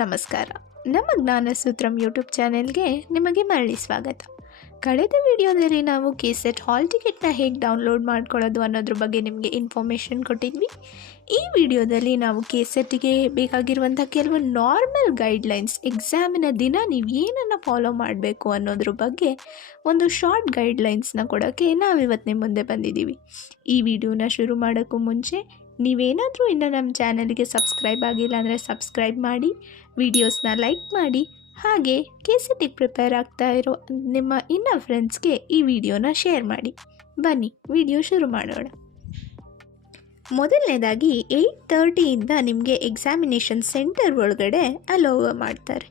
ನಮಸ್ಕಾರ. ನಮ್ಮ ಜ್ಞಾನಸೂತ್ರಂ ಯೂಟ್ಯೂಬ್ ಚಾನೆಲ್ಗೆ ನಿಮಗೆ ಮರಳಿ ಸ್ವಾಗತ. ಕಳೆದ ವಿಡಿಯೋದಲ್ಲಿ ನಾವು ಕೆಸೆಟ್ ಹಾಲ್ ಟಿಕೆಟ್ನ ಹೇಗೆ ಡೌನ್ಲೋಡ್ ಮಾಡ್ಕೊಳ್ಳೋದು ಅನ್ನೋದ್ರ ಬಗ್ಗೆ ನಿಮಗೆ ಇನ್ಫಾರ್ಮೇಷನ್ ಕೊಟ್ಟಿದ್ವಿ. ಈ ವಿಡಿಯೋದಲ್ಲಿ ನಾವು ಕೆಸೆಟ್ಗೆ ಬೇಕಾಗಿರುವಂಥ ಕೆಲವು ನಾರ್ಮಲ್ ಗೈಡ್ಲೈನ್ಸ್, ಎಕ್ಸಾಮಿನ ದಿನ ನೀವು ಏನನ್ನು ಫಾಲೋ ಮಾಡಬೇಕು ಅನ್ನೋದ್ರ ಬಗ್ಗೆ ಒಂದು ಶಾರ್ಟ್ ಗೈಡ್ಲೈನ್ಸ್ನ ಕೊಡೋಕ್ಕೆ ನಾವು ನಿಮ್ಮ ಮುಂದೆ ಬಂದಿದ್ದೀವಿ. ಈ ವಿಡಿಯೋನ ಶುರು ಮಾಡೋಕ್ಕೂ ಮುಂಚೆ ನೀವೇನಾದರೂ ಇನ್ನು ನಮ್ಮ ಚಾನಲ್ಗೆ ಸಬ್ಸ್ಕ್ರೈಬ್ ಆಗಿಲ್ಲ ಅಂದರೆ ಸಬ್ಸ್ಕ್ರೈಬ್ ಮಾಡಿ, ವಿಡಿಯೋಸ್ನ ಲೈಕ್ ಮಾಡಿ. ಹಾಗೆ ಕೆ ಸಿ ಟಿಗೆ ಪ್ರಿಪೇರ್ ಆಗ್ತಾ ಇರೋ ನಿಮ್ಮ ಇನ್ನ ಫ್ರೆಂಡ್ಸ್ಗೆ ಈ ವಿಡಿಯೋನ ಶೇರ್ ಮಾಡಿ. ಬನ್ನಿ, ವಿಡಿಯೋ ಶುರು ಮಾಡೋಣ. ಮೊದಲನೇದಾಗಿ, ಏಯ್ಟ್ ತರ್ಟಿಯಿಂದ ನಿಮಗೆ ಎಕ್ಸಾಮಿನೇಷನ್ ಸೆಂಟರ್ ಒಳಗಡೆ ಅಲೋವ ಮಾಡ್ತಾರೆ.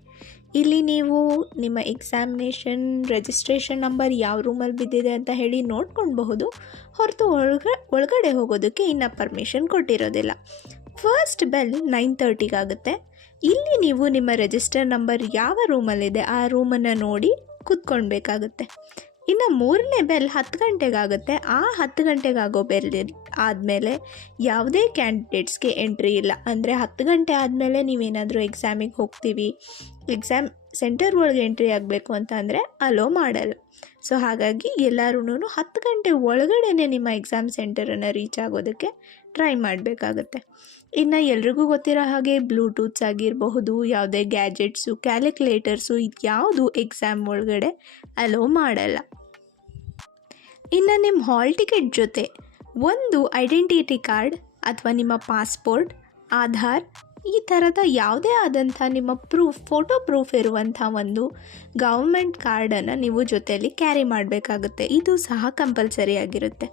ಇಲ್ಲಿ ನೀವು ನಿಮ್ಮ ಎಕ್ಸಾಮಿನೇಷನ್ ರಿಜಿಸ್ಟ್ರೇಷನ್ ನಂಬರ್ ಯಾವ ರೂಮಲ್ಲಿ ಬಿದ್ದಿದೆ ಅಂತ ಹೇಳಿ ನೋಡ್ಕೊಳ್ಬಹುದು. ಹೊರತು ಒಳಗ, ಒಳಗಡೆ ಹೋಗೋದಕ್ಕೆ ಇನ್ನು ಪರ್ಮಿಷನ್ ಕೊಟ್ಟಿರೋದಿಲ್ಲ. ಫಸ್ಟ್ ಬೆಲ್ ನೈನ್ ತರ್ಟಿಗಾಗುತ್ತೆ ಇಲ್ಲಿ ನೀವು ನಿಮ್ಮ ರಿಜಿಸ್ಟರ್ ನಂಬರ್ ಯಾವ ರೂಮಲ್ಲಿದೆ ಆ ರೂಮನ್ನು ನೋಡಿ ಕೂತ್ಕೊಳ್ಬೇಕಾಗುತ್ತೆ. ಇನ್ನು ಮೂರನೇ ಬೆಲ್ ಹತ್ತು ಗಂಟೆಗಾಗುತ್ತೆ ಆ ಹತ್ತು ಗಂಟೆಗಾಗೋ ಬೆಲ್ ಆದಮೇಲೆ ಯಾವುದೇ ಕ್ಯಾಂಡಿಡೇಟ್ಸ್ಗೆ ಎಂಟ್ರಿ ಇಲ್ಲ. ಅಂದರೆ ಹತ್ತು ಗಂಟೆ ಆದಮೇಲೆ ನೀವೇನಾದರೂ ಎಕ್ಸಾಮಿಗೆ ಹೋಗ್ತೀವಿ. ಎಕ್ಸಾಮ್ ಸೆಂಟರ್ ಒಳಗೆ ಎಂಟ್ರಿ ಆಗಬೇಕು ಅಂತ ಅಂದರೆ ಅಲೋ ಮಾಡಲ್ಲ. ಸೊ ಹಾಗಾಗಿ ಎಲ್ಲರೂ ಹತ್ತು ಗಂಟೆ ಒಳಗಡೆ ನಿಮ್ಮ ಎಕ್ಸಾಮ್ ಸೆಂಟರನ್ನು ರೀಚ್ ಆಗೋದಕ್ಕೆ ಟ್ರೈ ಮಾಡಬೇಕಾಗತ್ತೆ. ಇನ್ನು ಎಲ್ರಿಗೂ ಗೊತ್ತಿರೋ ಹಾಗೆ ಬ್ಲೂಟೂತ್ಸ್ ಆಗಿರಬಹುದು, ಯಾವುದೇ ಗ್ಯಾಜೆಟ್ಸು, ಕ್ಯಾಲ್ಕುಲೇಟರ್ಸು ಯಾವುದು ಎಕ್ಸಾಮ್ ಒಳಗಡೆ ಅಲೋ ಮಾಡಲ್ಲ. ಇನ್ನು ನಿಮ್ಮ ಹಾಲ್ ಟಿಕೆಟ್ ಜೊತೆ ಒಂದು ಐಡೆಂಟಿಟಿ ಕಾರ್ಡ್ ಅಥವಾ ನಿಮ್ಮ ಪಾಸ್ಪೋರ್ಟ್, ಆಧಾರ್ ಈ ಥರದ ಯಾವುದೇ ಆದಂಥ ನಿಮ್ಮ ಪ್ರೂಫ್ ಫೋಟೋ ಪ್ರೂಫ್ ಇರುವಂಥ ಒಂದು ಗೌರ್ಮೆಂಟ್ ಕಾರ್ಡನ್ನು ನೀವು ಜೊತೆಯಲ್ಲಿ ಕ್ಯಾರಿ ಮಾಡಬೇಕಾಗುತ್ತೆ. ಇದು ಸಹ ಕಂಪಲ್ಸರಿ ಆಗಿರುತ್ತೆ.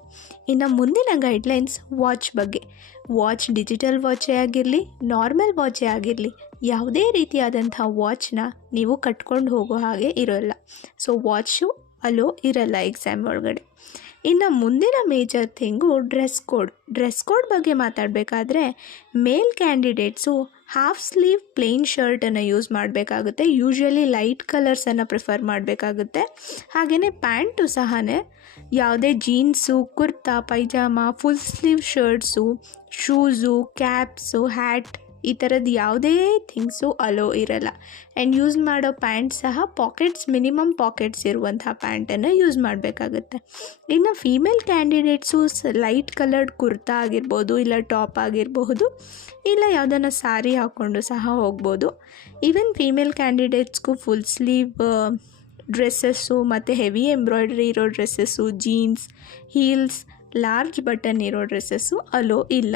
ಇನ್ನು ಮುಂದಿನ ಗೈಡ್ಲೈನ್ಸ್ ವಾಚ್ ಬಗ್ಗೆ. ವಾಚ್ ಡಿಜಿಟಲ್ ವಾಚೇ ಆಗಿರಲಿ ನಾರ್ಮಲ್ ವಾಚೇ ಆಗಿರಲಿ, ಯಾವುದೇ ರೀತಿಯಾದಂಥ ವಾಚ್ನ ನೀವು ಕಟ್ಕೊಂಡು ಹೋಗೋ ಹಾಗೆ ಇರೋಲ್ಲ. ಸೊ ವಾಚು ಅಲೋ ಇರಲ್ಲ ಎಕ್ಸಾಮ್ ಒಳಗಡೆ. ಇನ್ನು ಮುಂದಿನ major thing dress code dress code ಬಗ್ಗೆ ಮಾತಾಡಬೇಕಾದ್ರೆ male candidates half sleeve plain ಶರ್ಟನ್ನು use ಮಾಡಬೇಕಾಗುತ್ತೆ. ಯೂಶ್ವಲಿ ಲೈಟ್ ಕಲರ್ಸನ್ನು ಪ್ರಿಫರ್ ಮಾಡಬೇಕಾಗುತ್ತೆ. ಹಾಗೆಯೇ ಪ್ಯಾಂಟು ಸಹ ಯಾವುದೇ jeans kurta, pyjama full sleeve shirts shoes caps hat ಈ ಥರದ್ದು ಯಾವುದೇ ಥಿಂಗ್ಸು ಅಲೋ ಇರಲ್ಲ. ಆ್ಯಂಡ್ ಯೂಸ್ ಮಾಡೋ ಪ್ಯಾಂಟ್ ಸಹ ಪಾಕೆಟ್ಸ್ ಮಿನಿಮಮ್ ಪಾಕೆಟ್ಸ್ ಇರುವಂಥ ಪ್ಯಾಂಟನ್ನು ಯೂಸ್ ಮಾಡಬೇಕಾಗುತ್ತೆ. ಇನ್ನು female candidates light coloured kurta ಆಗಿರ್ಬೋದು, ಇಲ್ಲ ಟಾಪ್ ಆಗಿರಬಹುದು, ಇಲ್ಲ ಯಾವುದನ್ನು ಸಾರಿ ಹಾಕ್ಕೊಂಡು ಸಹ ಹೋಗ್ಬೋದು. ಈವನ್ ಫೀಮೇಲ್ ಕ್ಯಾಂಡಿಡೇಟ್ಸ್ಗೂ ಫುಲ್ ಸ್ಲೀವ್ ಡ್ರೆಸ್ಸಸ್ಸು ಮತ್ತು ಹೆವಿ ಎಂಬ್ರಾಯ್ಡ್ರಿ ಇರೋ dresses jeans heels large button ಇರೋ ಡ್ರೆಸ್ಸಸ್ಸು ಅಲೋ ಇಲ್ಲ.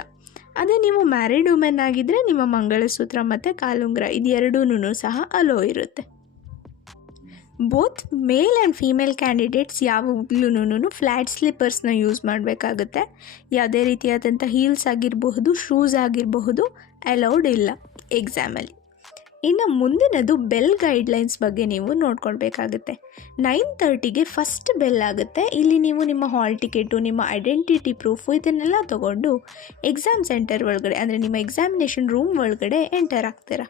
ಅದೇ ನೀವು ಮ್ಯಾರಿಡ್ ವುಮೆನ್ ಆಗಿದ್ದರೆ ನಿಮ್ಮ ಮಂಗಳಸೂತ್ರ ಮತ್ತು ಕಾಲುಂಗ್ರ ಇದೆರಡೂ ಸಹ ಅಲೋ ಇರುತ್ತೆ. Both male and female candidates ಯಾವಾಗ್ಲೂ ಫ್ಲ್ಯಾಟ್ ಸ್ಲಿಪ್ಪರ್ಸ್ನ ಯೂಸ್ ಮಾಡಬೇಕಾಗುತ್ತೆ. ಯಾವುದೇ ರೀತಿಯಾದಂಥ ಹೀಲ್ಸ್ ಆಗಿರಬಹುದು ಶೂಸ್ ಆಗಿರಬಹುದು ಅಲೌಡ್ ಇಲ್ಲ ಎಕ್ಸಾಮಲ್ಲಿ ಇನ್ನು ಮುಂದಿನದು ಬೆಲ್ ಗೈಡ್ಲೈನ್ಸ್ ಬಗ್ಗೆ ನೀವು ನೋಡ್ಕೊಳ್ಬೇಕಾಗುತ್ತೆ. ನೈನ್ ತರ್ಟಿಗೆ ಫಸ್ಟ್ ಬೆಲ್ ಆಗುತ್ತೆ. ಇಲ್ಲಿ ನೀವು ನಿಮ್ಮ ಹಾಲ್ ಟಿಕೆಟು ನಿಮ್ಮ ಐಡೆಂಟಿಟಿ ಪ್ರೂಫು ಇದನ್ನೆಲ್ಲ ತೊಗೊಂಡು ಎಕ್ಸಾಮ್ ಸೆಂಟರ್ ಒಳಗಡೆ, ಅಂದರೆ ನಿಮ್ಮ ಎಕ್ಸಾಮಿನೇಷನ್ ರೂಮ್ ಒಳಗಡೆ ಎಂಟರ್ ಆಗ್ತೀರಾ.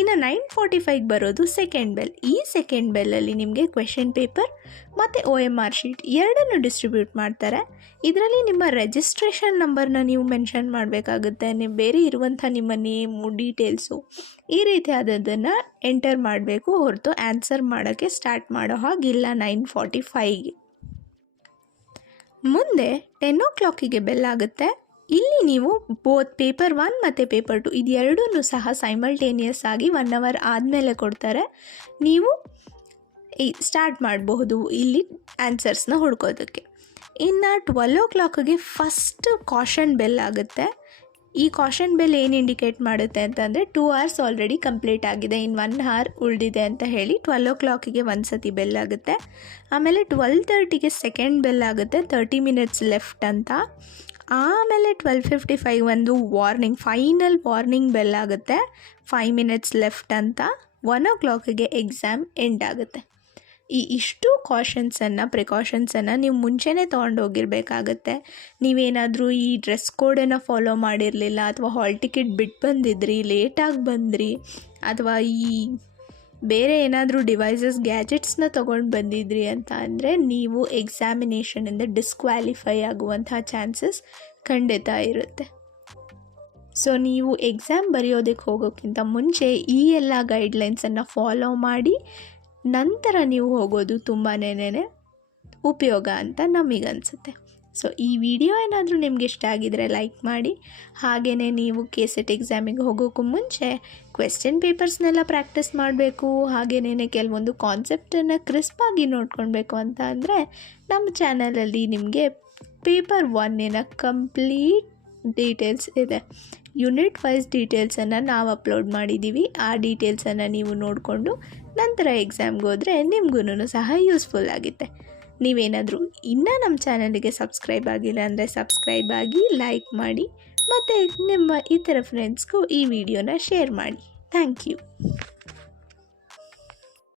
ಇನ್ನು ನೈನ್ ಫಾರ್ಟಿ ಫೈವ್ಗೆ ಬರೋದು ಸೆಕೆಂಡ್ ಬೆಲ್ ಈ ಸೆಕೆಂಡ್ ಬೆಲ್ಲಲ್ಲಿ ನಿಮಗೆ ಕ್ವೆಶನ್ ಪೇಪರ್ ಮತ್ತು ಒ ಎಂ ಆರ್ ಶೀಟ್ ಎರಡನ್ನು ಡಿಸ್ಟ್ರಿಬ್ಯೂಟ್ ಮಾಡ್ತಾರೆ. ಇದರಲ್ಲಿ ನಿಮ್ಮ ರೆಜಿಸ್ಟ್ರೇಷನ್ ನಂಬರ್ನ ನೀವು ಮೆನ್ಷನ್ ಮಾಡಬೇಕಾಗುತ್ತೆ. ನೀವು ಬೇರೆ ಇರುವಂಥ ನಿಮ್ಮ ನೇಮು ಡೀಟೇಲ್ಸು ಈ ರೀತಿಯಾದದ್ದನ್ನು ಎಂಟರ್ ಮಾಡಬೇಕು. ಹೊರತು ಆನ್ಸರ್ ಮಾಡೋಕ್ಕೆ ಸ್ಟಾರ್ಟ್ ಮಾಡೋ ಹಾಗಿಲ್ಲ ನೈನ್ ಫಾರ್ಟಿ ಫೈವ್ಗೆ ಮುಂದೆ ಟೆನ್ ಓ ಕ್ಲಾಕಿಗೆ ಬೆಲ್ಲಾಗುತ್ತೆ ಇಲ್ಲಿ ನೀವು ಬೋತ್ ಪೇಪರ್ ಒನ್ ಮತ್ತು ಪೇಪರ್ ಟು ಇದೆರಡೂ ಸಹ ಸೈಮಲ್ಟೇನಿಯಸ್ ಆಗಿ ಒನ್ ಅವರ್ ಆದಮೇಲೆ ಕೊಡ್ತಾರೆ. ನೀವು ಈ ಸ್ಟಾರ್ಟ್ ಮಾಡಬಹುದು ಇಲ್ಲಿ ಆನ್ಸರ್ಸ್ನ ಹುಡ್ಕೋದಕ್ಕೆ. ಇನ್ನು ಟ್ವೆಲ್ ಓ ಕ್ಲಾಕಿಗೆ ಫಸ್ಟ್ ಕಾಷನ್ ಬೆಲ್ ಆಗುತ್ತೆ. ಈ ಕಾಷನ್ ಬೆಲ್ ಏನು ಇಂಡಿಕೇಟ್ ಮಾಡುತ್ತೆ ಅಂತಂದರೆ ಟೂ ಅವರ್ಸ್ ಆಲ್ರೆಡಿ ಕಂಪ್ಲೀಟ್ ಆಗಿದೆ. ಇನ್ನು ಒನ್ ಅವರ್ ಉಳಿದಿದೆ ಅಂತ ಹೇಳಿ ಟ್ವೆಲ್ ಓ ಕ್ಲಾಕಿಗೆ ಒಂದು ಸತಿ ಬೆಲ್ ಆಗುತ್ತೆ. ಆಮೇಲೆ ಟ್ವೆಲ್ ತರ್ಟಿಗೆ ಸೆಕೆಂಡ್ ಬೆಲ್ ಆಗುತ್ತೆ ತರ್ಟಿ ಮಿನಿಟ್ಸ್ ಲೆಫ್ಟ್ ಅಂತ. ಆಮೇಲೆ ಟ್ವೆಲ್ ಫಿಫ್ಟಿ ಫೈವ್ ಒಂದು ವಾರ್ನಿಂಗ್ ಫೈನಲ್ ವಾರ್ನಿಂಗ್ ಬೆಲ್ ಆಗುತ್ತೆ ಫೈವ್ ಮಿನಿಟ್ಸ್ ಲೆಫ್ಟ್ ಅಂತ. ಒನ್ ಓ ಕ್ಲಾಕಿಗೆ ಎಕ್ಸಾಮ್ ಎಂಡ್ ಆಗುತ್ತೆ. ಈ ಇಷ್ಟು ಕಾಷನ್ಸನ್ನು ಪ್ರಿಕಾಷನ್ಸನ್ನು ನೀವು ಮುಂಚೆನೇ ತೊಗೊಂಡೋಗಿರ್ಬೇಕಾಗತ್ತೆ ನೀವೇನಾದರೂ ಈ ಡ್ರೆಸ್ ಕೋಡನ್ನು ಫಾಲೋ ಮಾಡಿರಲಿಲ್ಲ ಅಥವಾ ಹಾಲ್ ಟಿಕೆಟ್ ಬಿಟ್ಟು ಬಂದಿದ್ರಿ ಲೇಟಾಗಿ ಬಂದ್ರಿ, ಅಥವಾ ಈ ಬೇರೆ ಏನಾದರೂ ಡಿವೈಸಸ್ ಗ್ಯಾಜೆಟ್ಸ್ನ ತೊಗೊಂಡು ಬಂದಿದ್ರಿ ಅಂತ ಅಂದರೆ ನೀವು ಎಕ್ಸಾಮಿನೇಷನಿಂದ ಡಿಸ್ಕ್ವಾಲಿಫೈ ಆಗುವಂಥ ಚಾನ್ಸಸ್ ಖಂಡಿತ ಇರುತ್ತೆ. ಸೊ ನೀವು ಎಕ್ಸಾಮ್ ಬರೆಯೋದಕ್ಕೆ ಹೋಗೋಕ್ಕಿಂತ ಮುಂಚೆ ಈ ಎಲ್ಲ ಗೈಡ್ಲೈನ್ಸನ್ನು ಫಾಲೋ ಮಾಡಿ ನಂತರ ನೀವು ಹೋಗೋದು ತುಂಬಾ ಉಪಯೋಗ ಅಂತ ನಮಗನ್ಸುತ್ತೆ. ಸೊ ಈ ವಿಡಿಯೋ ಏನಾದರೂ ನಿಮ್ಗೆ ಇಷ್ಟ ಆಗಿದರೆ ಲೈಕ್ ಮಾಡಿ. ಹಾಗೆಯೇ ನೀವು ಕೆ ಸೆಟ್ ಎಕ್ಸಾಮಿಗೆ ಹೋಗೋಕ್ಕೂ ಮುಂಚೆ ಕ್ವೆಶ್ಚನ್ ಪೇಪರ್ಸ್ನೆಲ್ಲ ಪ್ರಾಕ್ಟೀಸ್ ಮಾಡಬೇಕು. ಹಾಗೆಯೇ ಕೆಲವೊಂದು ಕಾನ್ಸೆಪ್ಟನ್ನು ಕ್ರಿಸ್ಪಾಗಿ ನೋಡ್ಕೊಳ್ಬೇಕು ಅಂತ ಅಂದರೆ ನಮ್ಮ ಚಾನಲಲ್ಲಿ ನಿಮಗೆ ಪೇಪರ್ ಒನ್ನಿನ ಕಂಪ್ಲೀಟ್ ಡೀಟೇಲ್ಸ್ ಇದೆ. ಯೂನಿಟ್ ವೈಸ್ ಡೀಟೇಲ್ಸನ್ನು ನಾವು ಅಪ್ಲೋಡ್ ಮಾಡಿದ್ದೀವಿ ಆ ಡೀಟೇಲ್ಸನ್ನು ನೀವು ನೋಡಿಕೊಂಡು ನಂತರ ಎಕ್ಸಾಮ್ಗೆ ಹೋದರೆ ನಿಮಗೂ ಸಹ ಯೂಸ್ಫುಲ್ ಆಗುತ್ತೆ. ನೀವೇನಾದರೂ ಇನ್ನೂ ನಮ್ಮ ಚಾನಲಿಗೆ ಸಬ್ಸ್ಕ್ರೈಬ್ ಆಗಿಲ್ಲ ಅಂದರೆ ಸಬ್ಸ್ಕ್ರೈಬ್ ಆಗಿ ಲೈಕ್ ಮಾಡಿ ಮತ್ತು ನಿಮ್ಮ ಇತರ ಫ್ರೆಂಡ್ಸ್ಗೂ ಈ ವಿಡಿಯೋನ ಶೇರ್ ಮಾಡಿ. Thank you